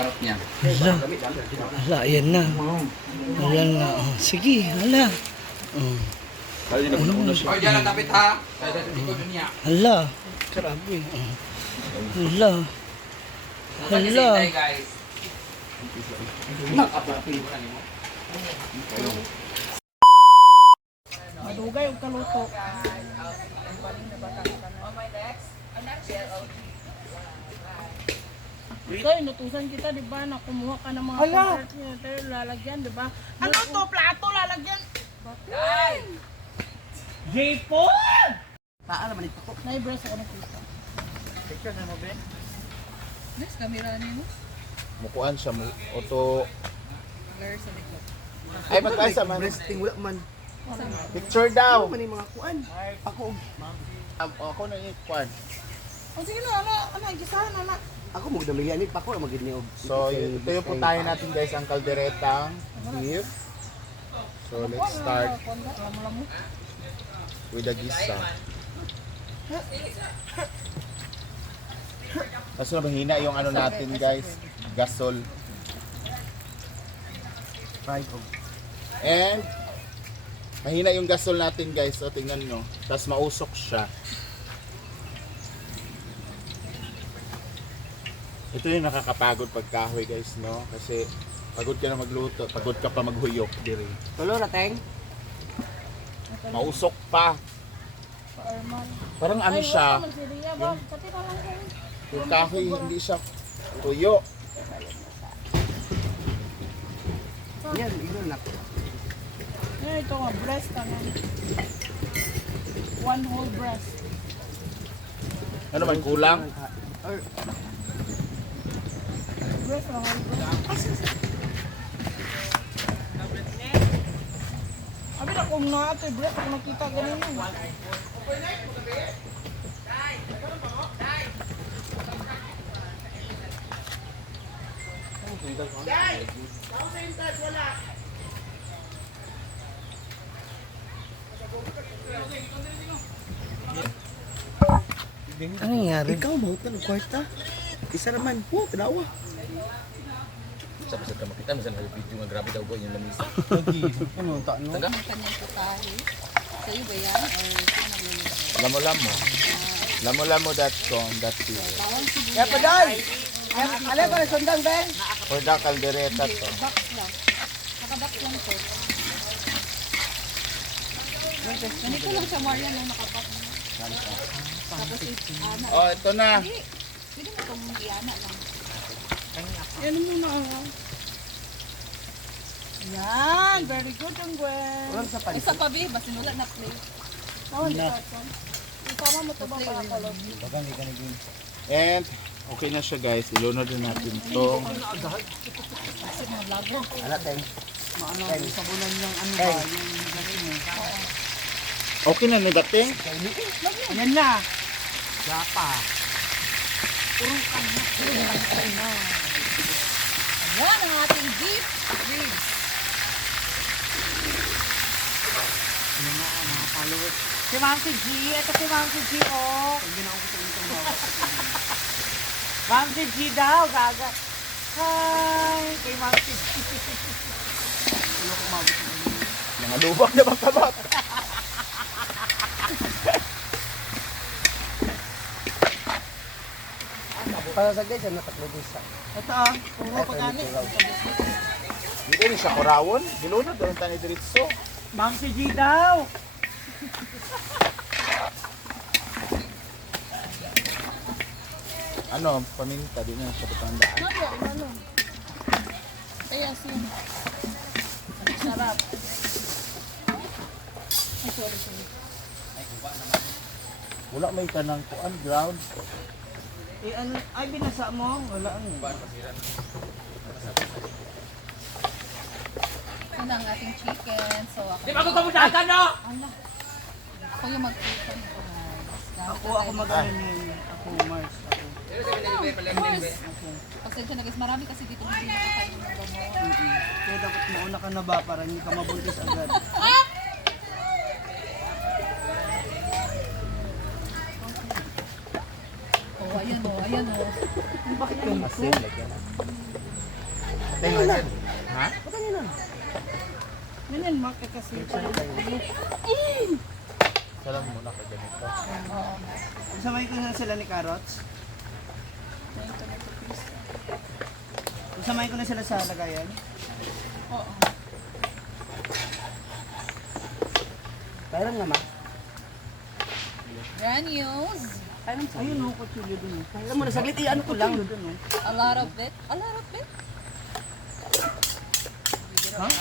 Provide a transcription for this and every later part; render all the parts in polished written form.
parot niya. Hala. Hala, ayan na. Ayan na. Oh, sige, hala. Oh. Oh, diyan ang tapit ha. Sa likod niya. Hala. Grabe. Oh. Hala. Hala. Guys. Madugay og kaluto. Ikaw, inutusan kita, di ba, na kumuha ka ng mga comfort niya, pero lalagyan, di ba? Ano to? Plato, lalagyan. J-Paul! Paala man ito ko. Naibras ako ng pista. Picture na mo, Ben? Next, kamera niyo mo. Mukuan siya mo. Auto. Blur sa likod. Ay, magkasa man. Resting wala man. Picture daw. Ano man yung mga kuan? Ako, Ako na yung kuan. O sige na, gisahan na. ako mo damilian ni Pako magid ni og. So, ito yung putahin natin guys, ang kalderetang beef. So, let's start with the gisa. Tapos na mahina yung ano natin guys, gasol. And mahina yung gasol natin guys, so tingnan nyo. Tapos mausok siya. Ito yung nakakapagod pagkahoy guys, no? Kasi pagod ka na magluto, pagod ka pa maghuyok diri. Tulo na teng. Mausok pa. Parang ano siya, yung kahoy hindi siya tuyo. Yan, ino na. Ito nga, breast ka nga. One whole breast. Ano man kulang? Breast na whole breast. Abi na kung nga ito, breast, ako nakita ganun yun. Ano nangyari? Ikaw mahut na ng kwarta. Isa naman. Oh, tanawa. Sa makita mo sa video nga grabe daw boy yung lamis. Lagi. Ano ta no? Taga? Ang kanyang putahe. Sa'yo ba yan? Or sino yun? Lamo-lamo. Lamo-lamo.com.ph. Bawang sibuyas. Ya paday. Ala ko sundang Ben. For the kaldereta to. Box lang. Nakabox lang to. Ganito lang siya Marian nung nakabox. Tapos ana. Oh, ito na. Hindi. Pwede mo itong iana lang. Yan mo na ako. Yan, very good ang Gwen. Walang sa pan. Isa pa bi, basta nula na play. Tawag ito. Isama mo ito ba para kolog? And okay na siya guys. Ilunod din natin itong Kasi mga vlogger. Ala teng. Maano, sabunan yung ano ba, yung gano'n mo. okay na ni dating. Ayan na. Yan ang ating beef ribs. Si Ma'am si G, ito si Ma'am si G, oh. Ma'am si G daw, gaga. Hi, kay Ma'am si G. Mga lubak na magkabot. Para sa guys, natakbo sa. Ito, ah, puro pagkani. Dito ni siya kurawon. Gilunod doon tani diretso. Ma'am si G daw. Ano, paminta din na siya patandaan. Ano? Kaya asin. Sarap. Ay, sorry. Wala may kanang kuan ground. Eh, ano, ay, binasa mo? Wala ano. Ito na ang ating chicken. So, ako. Di ba ako kamutakan, no? Ano? Ako yung mag-chicken ko, guys. Ako mag-ano yun. Ako, Mars. Pasensya na guys, marami kasi dito hindi nakakain ng gamot. Kaya dapat mauna ka na ba para hindi ka mabuntis agad. Oh, ayan oh, ayan oh. Bakit yung Asin, lagyan na. Ha? Ganyan, makakasita. Salam muna ka ganito. Samay ko na sila ni Carrots. Samay ko na sila sa lagayan. Oo. Parang naman. Granules. Ayun oh, kutsilyo dun. Alam mo na, saglit ano ko lang. A lot of it. A lot of it.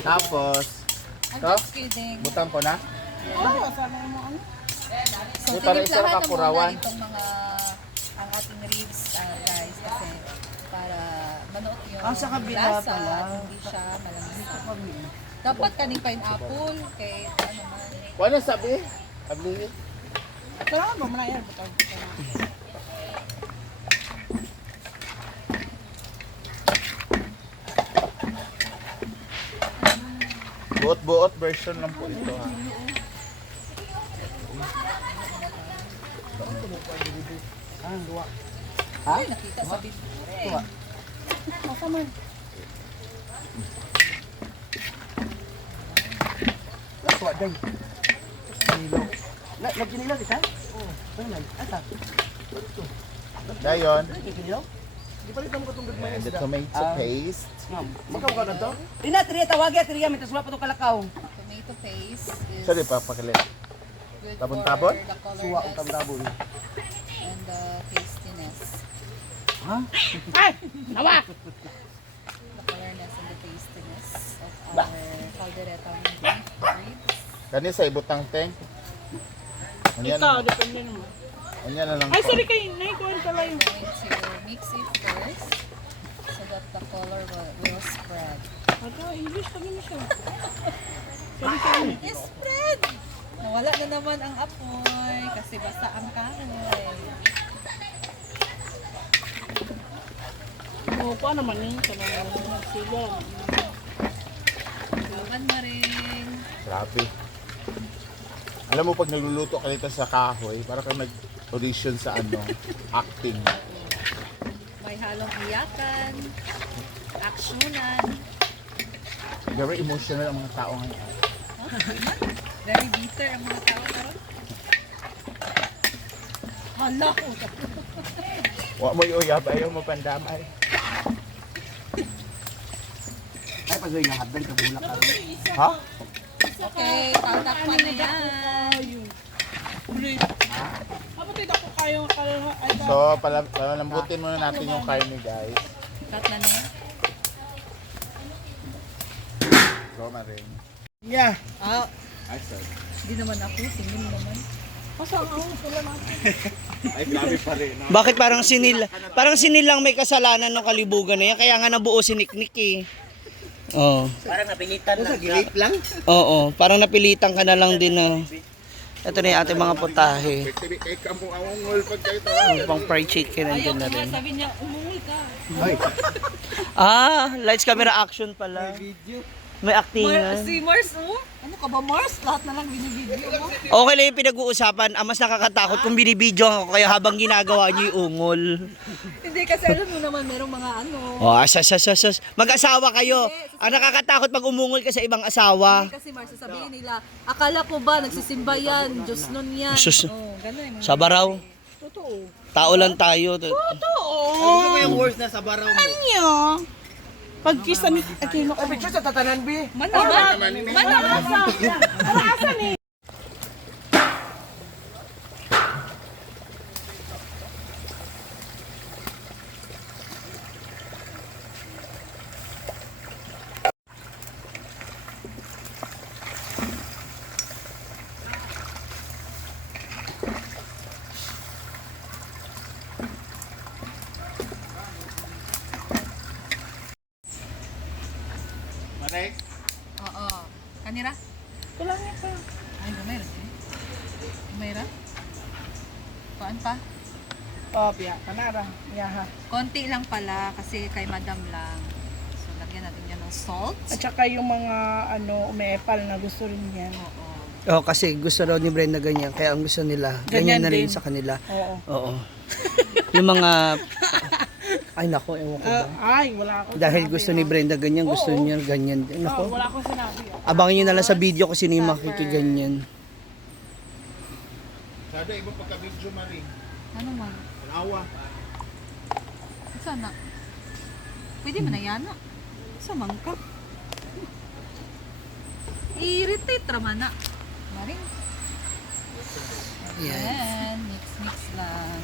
Tapos, I'm Ito? just kidding. butang ko na. Oo, sana mo ano. So, Di, para isa tinimplahan na kapurawan. muna itong mga ang ating ribs, guys, kasi para manuot yung Sa kabila lasa pala. at hindi siya malamis. Dapat kaning pineapple, kay ano man. Wala sabi? Abli. Kailangan ba mo na yan? Butang. Buot-buot version lang po ito ha. Ay, nakita sa video. Eh. Masaman. Tuwa day. Nilo. Nagkinilo kita? Oo. Ano ata? Dayon, Nagkinilo? Di pa rin kamo katong gagmay and the isda. tomato paste. Magaw ka na to? Ina, triya tawagi at triya mitas wala pa to kalakaw. Tomato paste is Sorry pa, pakilit. good Tabon-tabon? for the Suwa ang colorness tamtabon. and the tastiness. Ha? Ay! Nawa! The colorness and the tastiness of our calderetang ribs. Kani sa ibutang teng. Anya Ikaw, na, depende naman. anya na lang Ay, po. sorry kayo. Naikuhan pala yung... I'm going to mix it first so that the color will spread. Ito, English pa naman siya. Sorry kayo. Spread! Nawala na naman ang apoy kasi basta ang kahoy. Oo, pa naman yun. Kailangan naman nagsila. Gawan mo rin. Grabe. Alam mo pag nagluluto ka dito sa kahoy, para kang nag-audition sa ano, acting. May halong iyakan, aksyonan, Very emotional ang mga tao ngayon. very bitter ang mga tao karon. Hala ko. Wa mo uyab, ayaw mo pandamay. Ay, pag yung habdan ka bulak ka. Ha? Okay, tatakpan na yan. Ayun. Ulit. Kapatid ako kayo. Ay, So, palambutin muna natin yung karne, guys. Cut na na yan. Romarin. Yeah. Ah, Ay, sorry. hindi naman ako, singin naman. Masang ako sila natin. Ay, grabe pa rin. No? Bakit parang sinil lang may kasalanan ng kalibugan na yan, kaya nga nabuo si Niknik eh. Oo. Parang napilitan lang. Gilip lang? Oo, parang napilitan ka na lang din na. Ito na yung ating mga putahe. Kay kamo ang ungol pag kayo to. Pang fried chicken nandun na rin. Sabi niya, umungol ka. Lights, camera, action pala. May actingan. Si Mars, oh? Ano ka ba, Mars? Lahat na lang binibideo mo. Okay lang yung pinag-uusapan. Mas nakakatakot kung binibidyo ako kaya habang ginagawa niyo yung ungol. Hindi kasi alam mo naman, merong mga ano. Oh, asas. Mag-asawa kayo. Ang nakakatakot pag umungol ka sa ibang asawa. Kasi Mars, sasabihin nila, akala ko ba nagsisimba yan, Diyos nun yan. Sus. Oh, ganun. Sa baraw. Totoo. Tao lang tayo. Ano ba yung words na sa baraw mo? Niyo. Pagkisa ni Aquino ko. Picture sa tatanan, B. Manaman. Asan eh? Maray? Oo. Kanira? Kulang niya pa. Ay, gumayra. Gumayra? Paan pa? Oh, biya. Kanara. Yaha. Konti lang pala kasi kay madam lang. So, lagyan natin yan ng salt. At saka yung mga umepal na gusto rin yan. Oo. Oh, kasi gusto daw ni Brenda ganyan. Kaya ang gusto nila, ganyan Ganyan na rin din. sa kanila. Oo. Oo. Yung mga Ay nako, ewan ko ba. Ay, wala akong Dahil sinabi, gusto ni Brenda ganyan, gusto niya ganyan. Ay Oh, nako. wala akong sinabi. Abangin niyo na lang sa video kung sino yung makikiganyan. Sada iba pagka-video maring. Ano man? Awa. Sana. Pwede man na yan. Sa mangka. I-irritate raman na. Maring. Yan. Yan. Mix lang.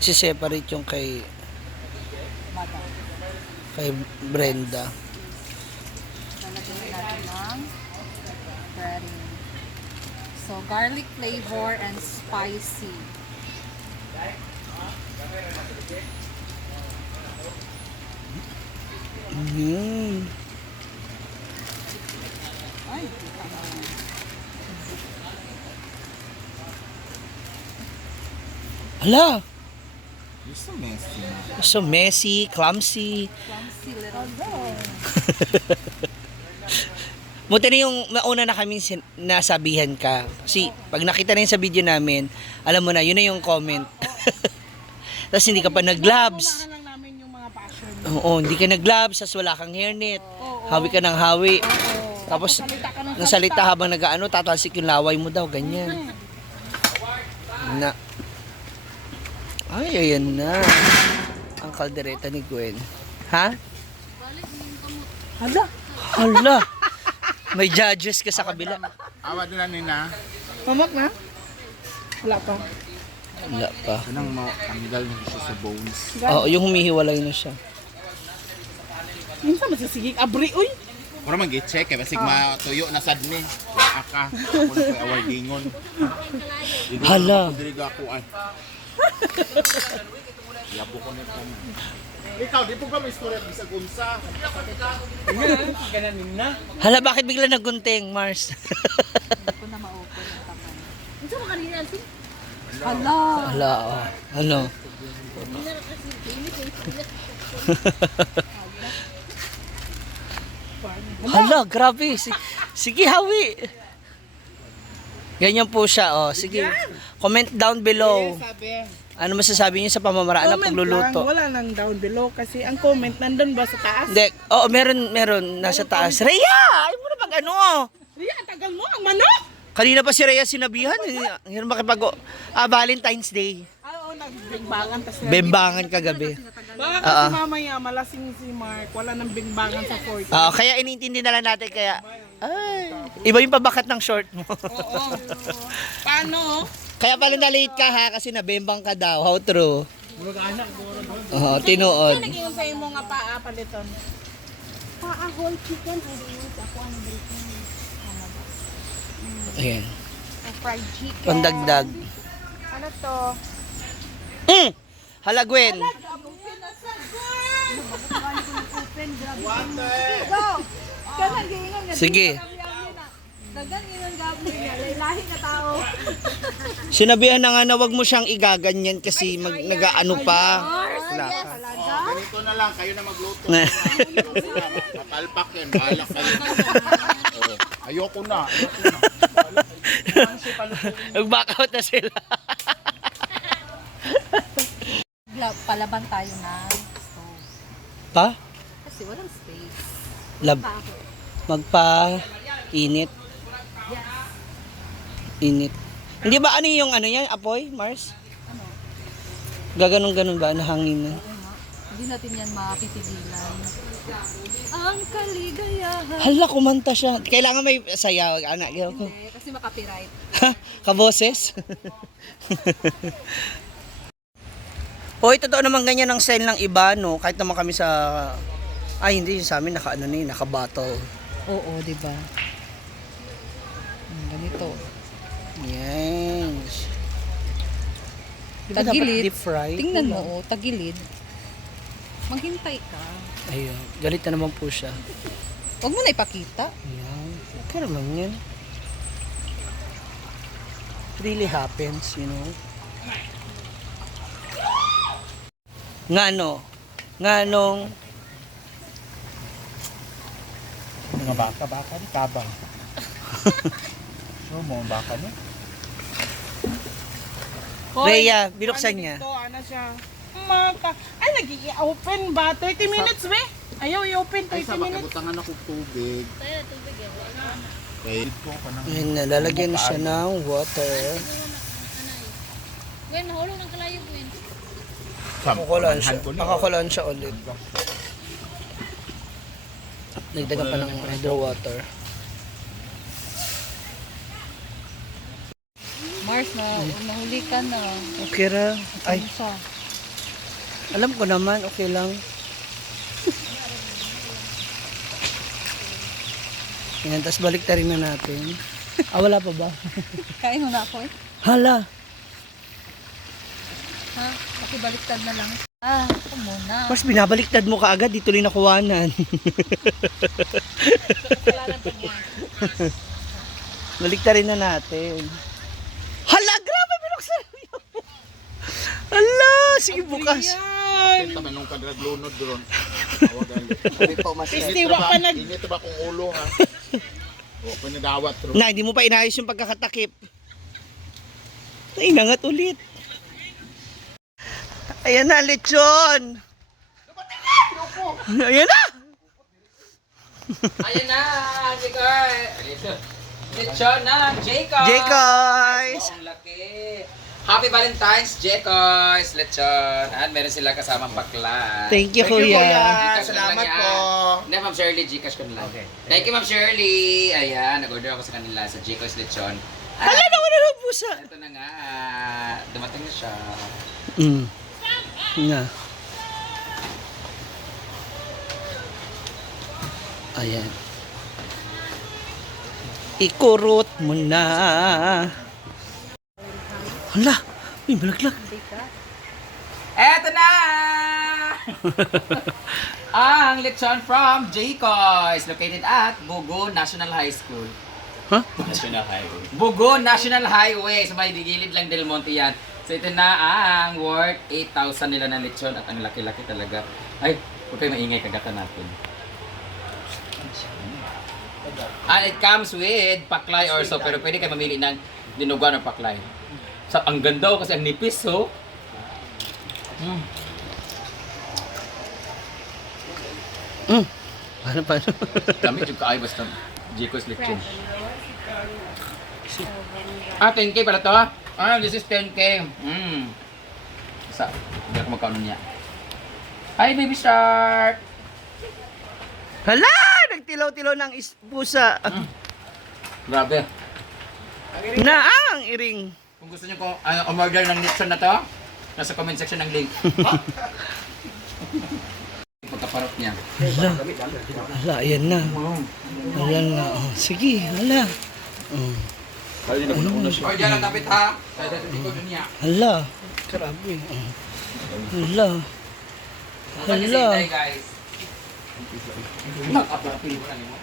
Si-separate yung kay Brenda. Lalagyan natin ng breading. So, garlic flavor and spicy. Mm. Ay, tama yan. Hala, You're so messy. so messy, clumsy. Clumsy little thing. Buti na yung mauna na kami nasabihan ka. Kasi pag nakita na yun sa video namin, alam mo na, yun na yung comment. Tapos hindi ka pa nag-gloves. Unahan lang namin yung mga passion. Oo, hindi ka nag-gloves, tapos wala kang hairnet. Hawi ka ng hawi. Tapos, nasalita habang nag-ano, tatalsik yung laway mo daw, ganyan. Na. Ay, ayan na. Ang kaldereta ni Gwen. Ha? Hala. Hala. May judges ka sa kabila. Awa din na nina. Mamak na? Wala pa. Wala pa. Kanang matanggal na siya sa bones. Oo, yung humihiwalay na siya. Minsan masisigig. Abri, uy. Para mag-check eh, basig matuyo na sad ni. Wala ka. Kung na kay award gingon. Hala. Diriga ako ay. Yabo ko nito. Ikaw, di po ba may istorya bisag unsa? Hala, bakit bigla nagunting, Mars? Hindi ko na ma-open yung kamay. Ito mo kanina, Auntie? Hala. Hala, oh. Ano? Hala, grabe. Sige, hawi. Ganyan po siya, oh. Sige. Comment down below. Sabi. Ano masasabi niyo sa pamamaraan ng pagluluto? Wala nang down below kasi ang comment nandun ba sa taas? Hindi. Oo, meron nasa taas. Rhea! Ay mo na pag ano. Riya, tagal mo ang manok! Kanina pa si Rhea sinabihan. Hirap makipag... Valentine's Day. Oo, nagbingbangan. Bembangan kagabi. Baka kasi mamaya malasing si Mark. Wala nang bingbangan sa 40. Kaya iniintindi na lang natin kaya... Ay, iba yung pabakat ng short mo. Oo. Paano? Kaya pala na-late ka ha kasi nabembang ka daw. How true? Oo, tinuod. Ano naging sa'yo mo nga paa paliton? Paa whole chicken. I don't know ako ang bacon. Ayan. Fried chicken. Pandagdag. Ano to? Hala, Gwen. Sige. Dagan yun gabi niya. Lahi na tao. Sinabihan na nga na wag mo siyang igaganyan kasi nag-aano pa. Wala ka. Ganito na lang, kayo na magluto. Papalpak yan, bahala kayo. Oo. Ayoko na. Nag-back out na sila. Palaban tayo ng stove. Pa? Kasi walang space. Lab. Magpa-init. Init. Hindi ba ano yung ano yan, apoy, Mars? Ano? Gaganon-ganon ba? Nahangin na. Hindi natin yan mapipigilan. Ang kaligayahan. Hala, kumanta siya. Kailangan may sayaw, anak. Hindi, kasi makapiright. Kaboses. Hoy, totoo naman ganyan ang style ng iba, no? Kahit naman kami sa... Ay, hindi. Sa amin, naka-ano na yun, naka-bottle. Oo, di ba? Ganito. Yes. Di ba dapat Tagilid. deep fry? Tingnan mo, tagilid. Maghintay ka. Ayun, galit na naman po siya. Huwag mo na ipakita. Ayan. Okay lang yan. It really happens, you know. Nganong Mga baka, ni kabang. Sure mo, baka ni? Rhea, binuksan niya. Dito, ano siya. Ay, nag-i-open ba? 30 minutes, be? Ayaw, i-open 30 minutes. Butangan ako tubig. Tayo, tubig eh. Kaya ko ka nang... Ayun na, lalagyan na siya ng water. Gwen, nahulog ng kalayo, Gwen. Pakakulaan siya ulit. Nagdagan pa ng hydro water. Mars, nahuli ka na. Okay ra. Ay, Siya. alam ko naman, okay lang. Yan, tapos balik rin na natin. Wala pa ba? Kain mo na ako eh. Hala. Ha? Pakibaliktad na lang. Ako muna. Mas binabaliktad mo kaagad, dito rin nakuwanan. Baliktarin na natin. Hala, grabe, binuksan mo. Hala, sige bukas. Tama nung kadraglunod doon. Istiwa pa nag... Init ba kung ulo ha? O, pinadawat ro. Na, hindi mo pa inayos yung pagkakatakip. Ay, nangat ulit. Ayan na, lechon. Ayan na. Ayan na, Jacoy. Lechon na, Jacoy. Jaycoys. Ang laki. Happy Valentine's, Jacoys. Lechon. At meron sila kasamang bakla. Thank you, kuya. Gcash ko na lang Salamat yan. po. Hindi, Ma'am Shirley, Gcash ko na lang. Thank you, Ma'am Shirley. Ayan, nag-order ako sa kanila sa Jacoys Lechon. Hala, nawala ng pusa. Ito na nga. Dumating na siya. Nga. Ayan. Ikurot mo na. Hala, may malaglag. Eto na! Ang lechon from Jacoys, located at Bugo National High School. Huh? National Highway. Bugo National Highway. Sa may gilid lang Del Monte yan. So ito na ang worth 8,000 nila ng lechon at ang laki-laki talaga. Ay, huwag kayo maingay, kagatan natin. And it comes with paklay or so, pero pwede kayo mamili ng dinuguan or paklay. So, ang ganda kasi ang nipis, so. Paano? Kami juga ay basta Jiko's lechon. 10K pala to. This is 10K. Isa, hindi ako magkano niya. Hi, baby shark! Hala, nagtilaw-tilaw ng pusa. Grabe. Na ang iring. Kung gusto niyo kung umorder ng lechon na to, nasa comment section ng link. Pagkaparot niya. Hala, ayan na. Ayan na. Oh, sige, hala. Oh, diyan ang tapit ha. Sa likod niya. Hala. Grabe. Hala. Hala. Guys. Nakapapili mo lang mo.